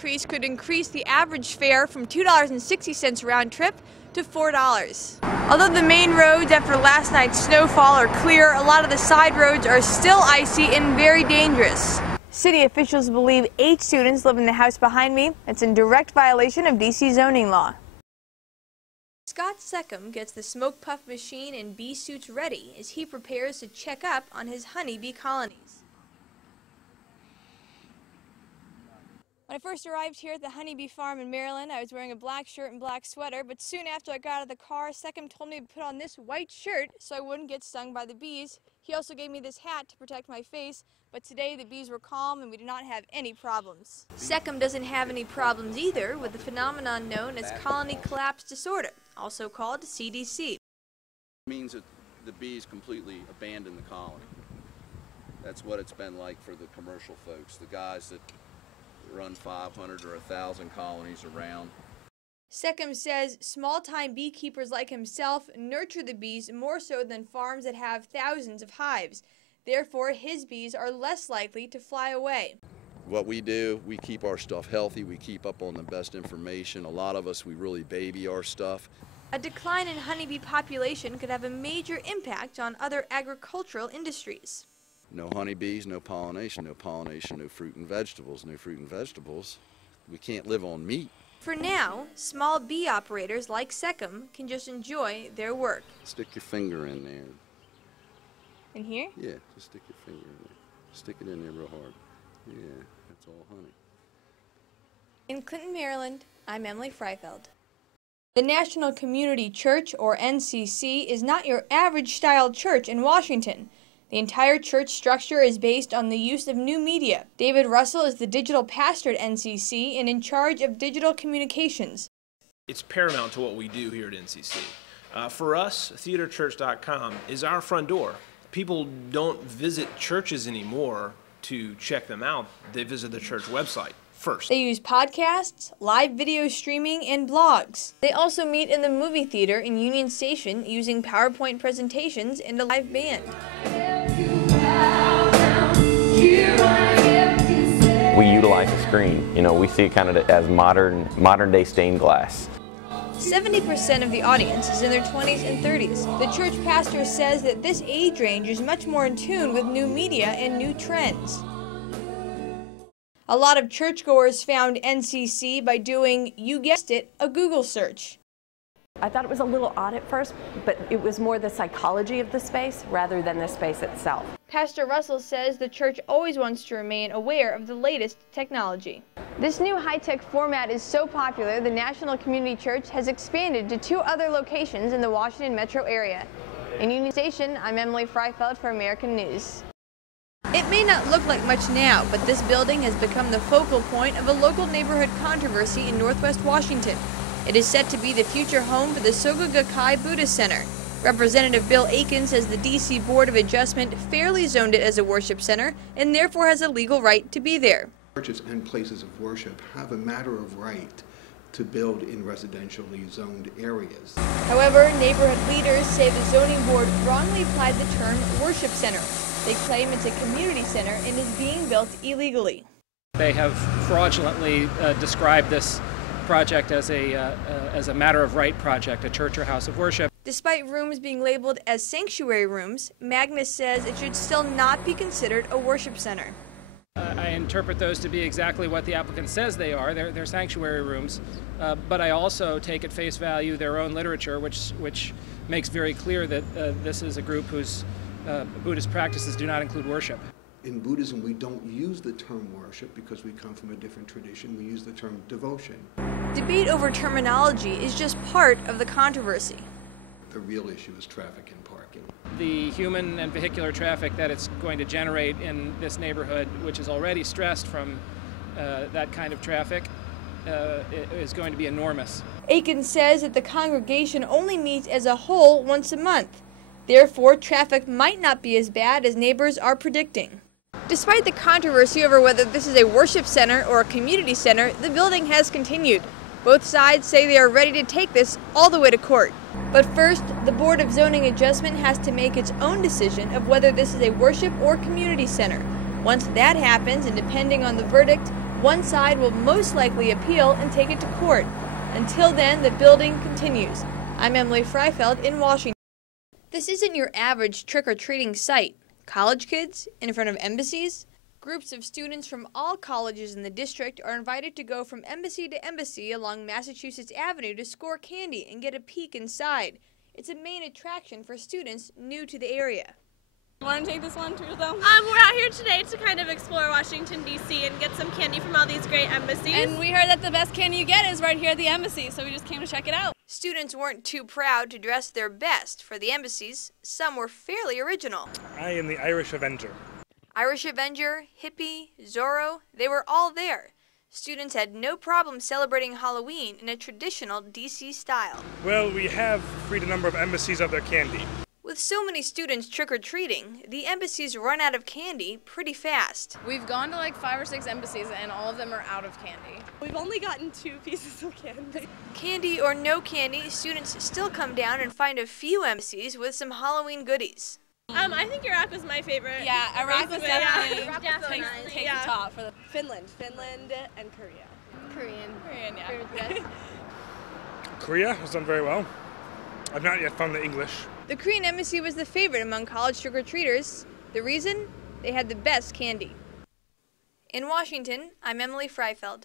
increase could increase the average fare from $2.60 round trip to $4. Although the main roads after last night's snowfall are clear, a lot of the side roads are still icy and very dangerous. City officials believe 8 students live in the house behind me. That's in direct violation of D.C. zoning law. Scott Seckham gets the smoke puff machine and bee suits ready as he prepares to check up on his honeybee colonies. When I first arrived here at the honeybee farm in Maryland, I was wearing a black shirt and black sweater, but soon after I got out of the car, Seckham told me to put on this white shirt so I wouldn't get stung by the bees. He also gave me this hat to protect my face, but today the bees were calm and we did not have any problems. Seckham doesn't have any problems either with the phenomenon known as colony collapse disorder, also called CDC. It means that the bees completely abandon the colony. That's what it's been like for the commercial folks, the guys that run 500 or 1,000 colonies around. Seckham says small-time beekeepers like himself nurture the bees more so than farms that have thousands of hives. Therefore, his bees are less likely to fly away. What we do, we keep our stuff healthy, we keep up on the best information. A lot of us, we really baby our stuff. A decline in honeybee population could have a major impact on other agricultural industries. No honeybees, no pollination, no fruit and vegetables. No fruit and vegetables, we can't live on meat. For now, small bee operators like Seckham can just enjoy their work. Stick your finger in there. In here? Yeah, just stick your finger in there. Stick it in there real hard. Yeah, that's all honey. In Clinton, Maryland, I'm Emily Freifeld. The National Community Church, or NCC, is not your average style church in Washington. The entire church structure is based on the use of new media. David Russell is the digital pastor at NCC and in charge of digital communications. It's paramount to what we do here at NCC. For us, theaterchurch.com is our front door. People don't visit churches anymore to check them out. They visit the church website first. They use podcasts, live video streaming, and blogs. They also meet in the movie theater in Union Station using PowerPoint presentations and a live band. We utilize a screen. You know, we see it kind of as modern day stained glass. 70% of the audience is in their 20s and 30s. The church pastor says that this age range is much more in tune with new media and new trends. A lot of churchgoers found NCC by doing, you guessed it, a Google search. I thought it was a little odd at first, but it was more the psychology of the space rather than the space itself. Pastor Russell says the church always wants to remain aware of the latest technology. This new high-tech format is so popular, the National Community Church has expanded to 2 other locations in the Washington metro area. In Union Station, I'm Emily Freifeld for American News. It may not look like much now, but this building has become the focal point of a local neighborhood controversy in Northwest Washington. It is set to be the future home for the Soka Gakkai Buddhist Center. Representative Bill Aiken says the D.C. Board of Adjustment fairly zoned it as a worship center and therefore has a legal right to be there. Churches and places of worship have a matter of right to build in residentially zoned areas. However, neighborhood leaders say the zoning board wrongly applied the term worship center. They claim it's a community center and is being built illegally. They have fraudulently described this project as a matter of right project, a church or house of worship. Despite rooms being labeled as sanctuary rooms, Magnus says it should still not be considered a worship center. I interpret those to be exactly what the applicant says they are. They're sanctuary rooms, but I also take at face value their own literature, which makes very clear that this is a group whose Buddhist practices do not include worship. In Buddhism, we don't use the term worship because we come from a different tradition. We use the term devotion. Debate over terminology is just part of the controversy. The real issue is traffic and parking. The human and vehicular traffic that it's going to generate in this neighborhood, which is already stressed from that kind of traffic, is going to be enormous. Aiken says that the congregation only meets as a whole once a month. Therefore, traffic might not be as bad as neighbors are predicting. Despite the controversy over whether this is a worship center or a community center, the building has continued. Both sides say they are ready to take this all the way to court. But first, the Board of Zoning Adjustment has to make its own decision of whether this is a worship or community center. Once that happens, and depending on the verdict, One side will most likely appeal and take it to court. Until then, the building continues. I'm Emily Freifeld in Washington. This isn't your average trick-or-treating site. College kids in front of embassies? Groups of students from all colleges in the district are invited to go from embassy to embassy along Massachusetts Avenue to score candy and get a peek inside. It's a main attraction for students new to the area. Want to take this one too, though? We're out here today to kind of explore Washington, D.C. and get some candy from all these great embassies. And we heard that the best candy you get is right here at the embassy, so we just came to check it out. Students weren't too proud to dress their best for the embassies. Some were fairly original. I am the Irish Avenger. Irish Avenger, Hippie, Zorro, they were all there. Students had no problem celebrating Halloween in a traditional D.C. style. Well, we have freed a number of embassies of their candy. With so many students trick-or-treating, the embassies run out of candy pretty fast. We've gone to like 5 or 6 embassies and all of them are out of candy. We've only gotten 2 pieces of candy. Candy or no candy, students still come down and find a few embassies with some Halloween goodies. I think Iraq was my favorite. Yeah, Iraq was definitely take the top for the Finland and Korea. Korean, yeah. Korea has done very well. I've not yet found the English. The Korean embassy was the favorite among college trick-or-treaters. The reason? They had the best candy. In Washington, I'm Emily Freifeld.